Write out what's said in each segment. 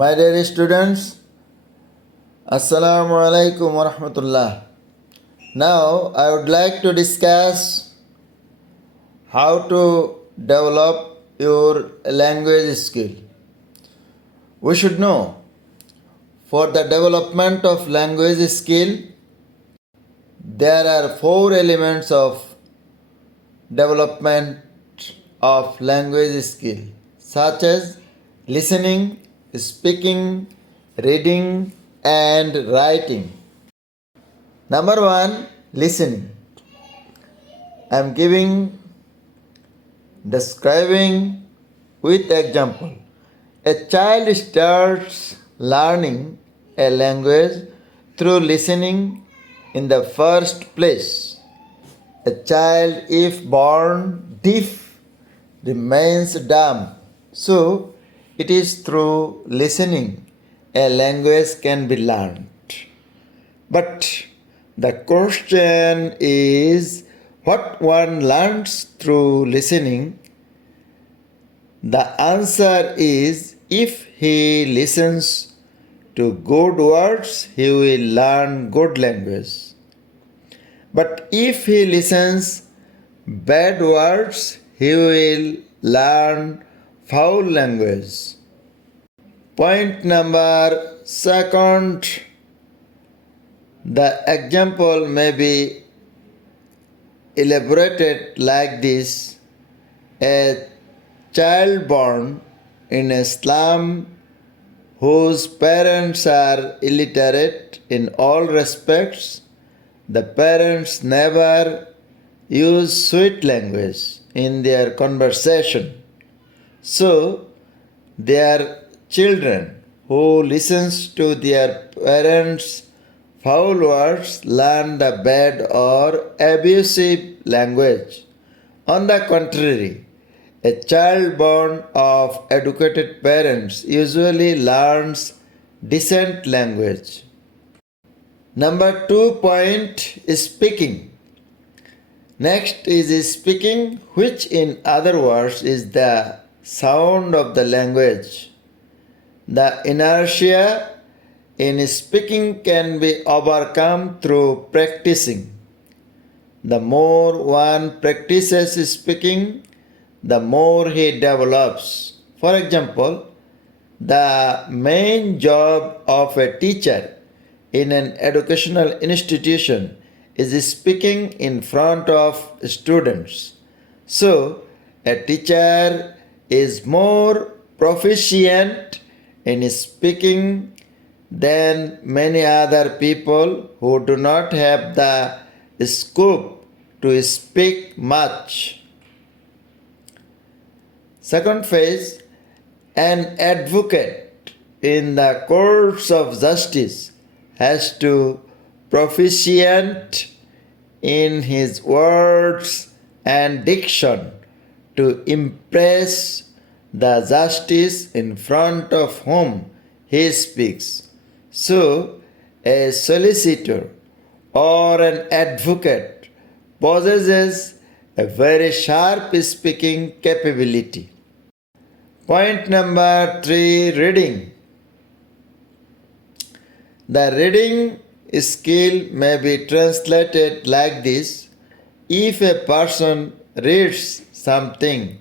My dear students, Assalamu alaikum wa rahmatullah. Now I would like to discuss how to develop your language skill. We should know for the development of language skill there are four elements of development of language skill such as listening, speaking, reading and writing. Number one, listening. I am describing with example. A child starts learning a language through listening in the first place. A child, if born deaf, remains dumb. So, it is through listening a language can be learned. But the question is what one learns through listening. The answer is if he listens to good words, he will learn good language. But if he listens bad words, he will learn foul language. Point number second, the example may be elaborated like this. A child born in a slum whose parents are illiterate in all respects, the parents never use sweet language in their conversation. So, their children who listens to their parents' foul words learn the bad or abusive language. On the contrary, a child born of educated parents usually learns decent language. Number 2 point is speaking. Next is speaking, which in other words is the sound of the language. The inertia in speaking can be overcome through practicing. The more one practices speaking, the more he develops. For example, the main job of a teacher in an educational institution is speaking in front of students. So, a teacher is more proficient in speaking than many other people who do not have the scope to speak much. Second phase, an advocate in the courts of justice has to proficient in his words and diction to impress the justice in front of whom he speaks. So, a solicitor or an advocate possesses a very sharp speaking capability. Point number 3, reading. The reading skill may be translated like this. If a person reads something,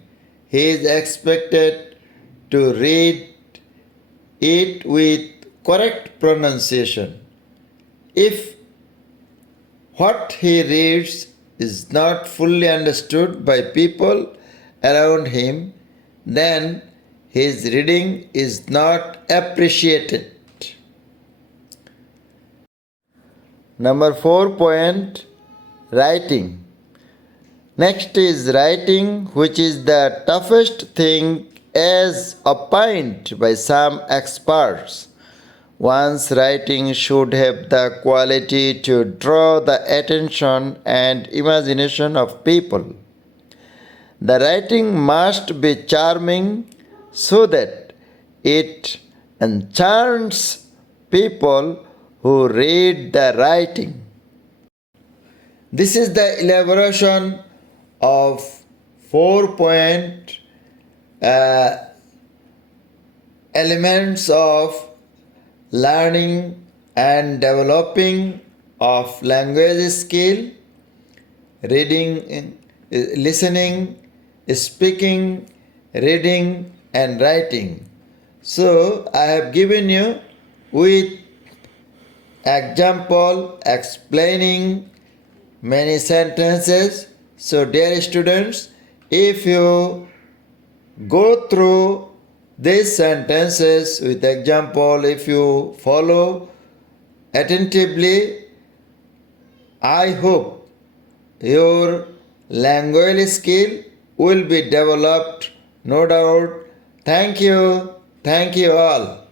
he is expected to read it with correct pronunciation. If what he reads is not fully understood by people around him, then his reading is not appreciated. Number 4 point, writing. Next is writing, which is the toughest thing as opined by some experts. One's writing should have the quality to draw the attention and imagination of people. The writing must be charming so that it enchants people who read the writing. This is the elaboration of 4 point elements of learning and developing of language skill: reading, listening, speaking, reading, and writing. So I have given you with example explaining many sentences. So dear students, if you go through these sentences with example, if you follow attentively, I hope your language skill will be developed, no doubt. Thank you all.